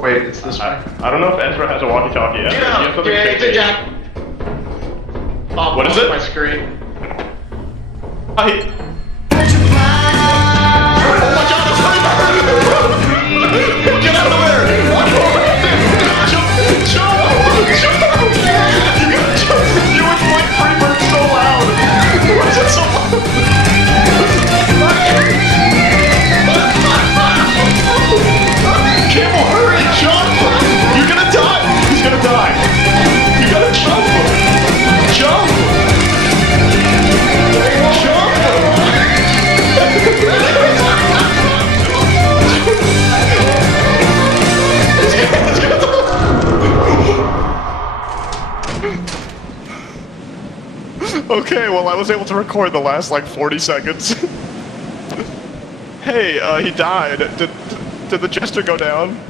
Wait, it's this way? I don't know if Ezra has a walkie-talkie yet. Get He has out! something to Get say. Jack! Oh, What is it? My screen. Oh my god, it's right behind you! Get out of there! Jump! Jump! Jump! You gotta jump! You were like Freebird so loud! Why is it so loud? Campbell, hurry! Jump! You're gonna die! He's gonna die! You gotta jump! Jump! Okay, well I was able to record the last like 40 seconds. Hey, he died. Did the jester go down?